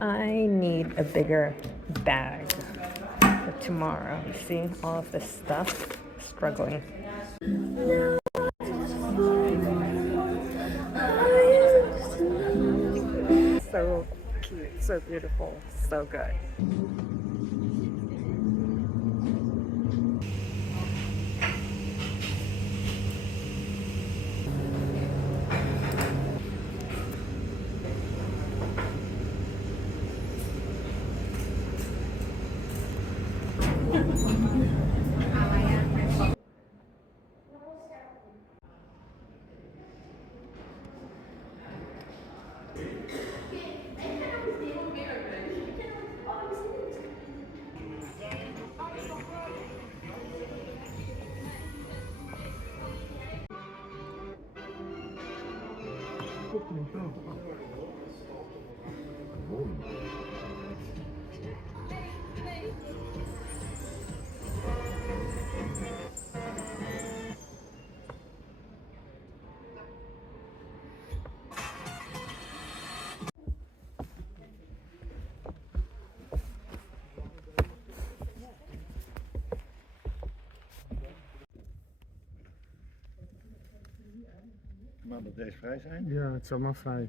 I need a bigger bag for tomorrow. You see all of this stuff? Struggling. So cute, so beautiful, so good. Maar dat deze vrij zijn? Ja, het is allemaal vrij.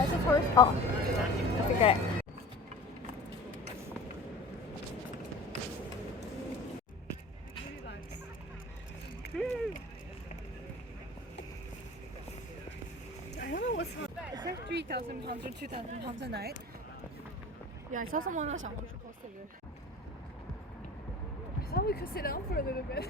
That's the first. Oh, okay. I don't know what's on. Is there 3,000 pounds or 2,000 pounds a night? Yeah, I saw someone on Xiaohongshu posted it. I thought we could sit down for a little bit.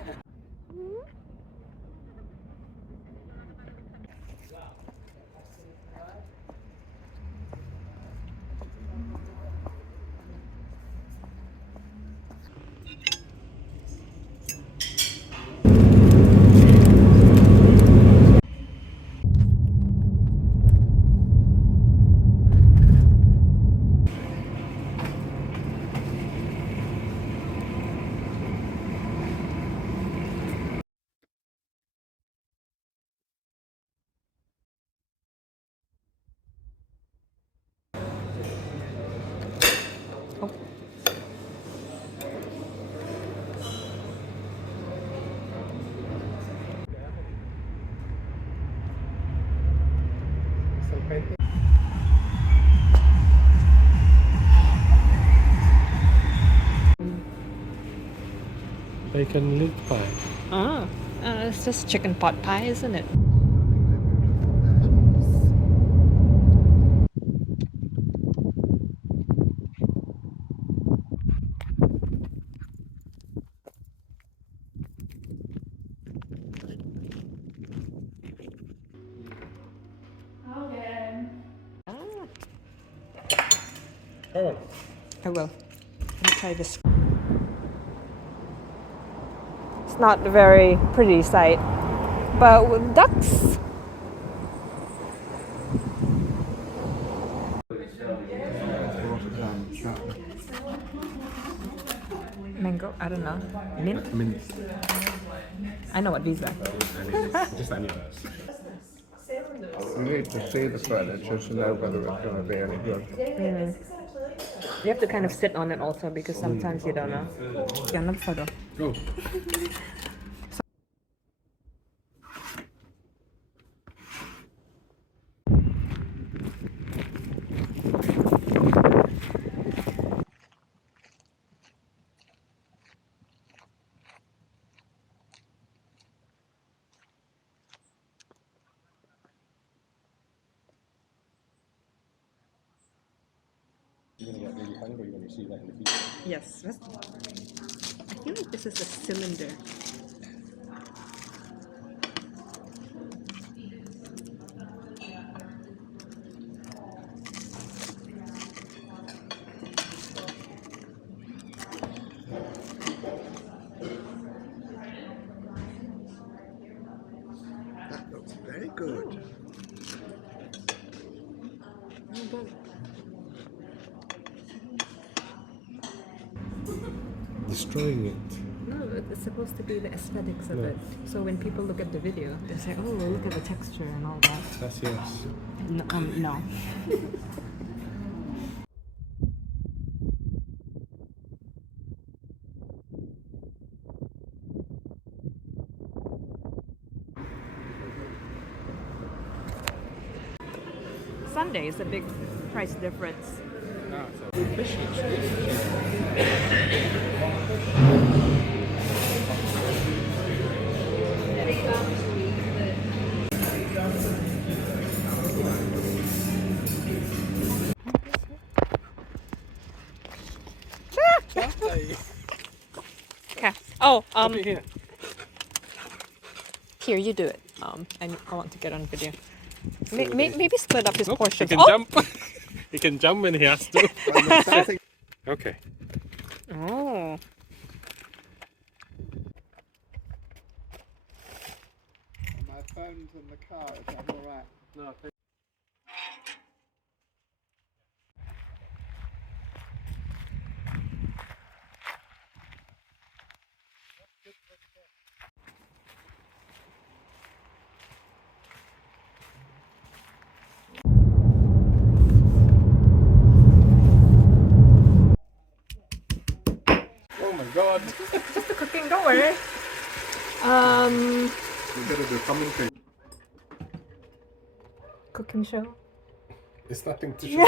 Bacon lid pie. Oh, it's just chicken pot pie, isn't it? Oh, I will. Let me try this. It's not a very pretty sight, but with ducks. Mango, I don't know. Mint? mint. I know what these are. Just any of those. You need to see the furniture to know whether it's going to be any good. You have to kind of sit on it also because sometimes you don't know. Yeah, another photo. Oh. You're gonna get really hungry when you see that in the future. Yes. I feel like this is a cylinder. That looks very good. Destroying it. No, it's supposed to be the aesthetics of it. So when people look at the video, they say, "Oh, look at the texture and all that." That's yes. No. Sunday is a big price difference. Okay. Oh, Here. here you do it. I want to get on video. Maybe split up his He portions. can Oh! jump. He can jump when he has to. Okay. Oh. My phone's in the car, is that alright? No, oh my god. Just the cooking, don't worry. We gotta do commentary. Cooking show. It's nothing to show.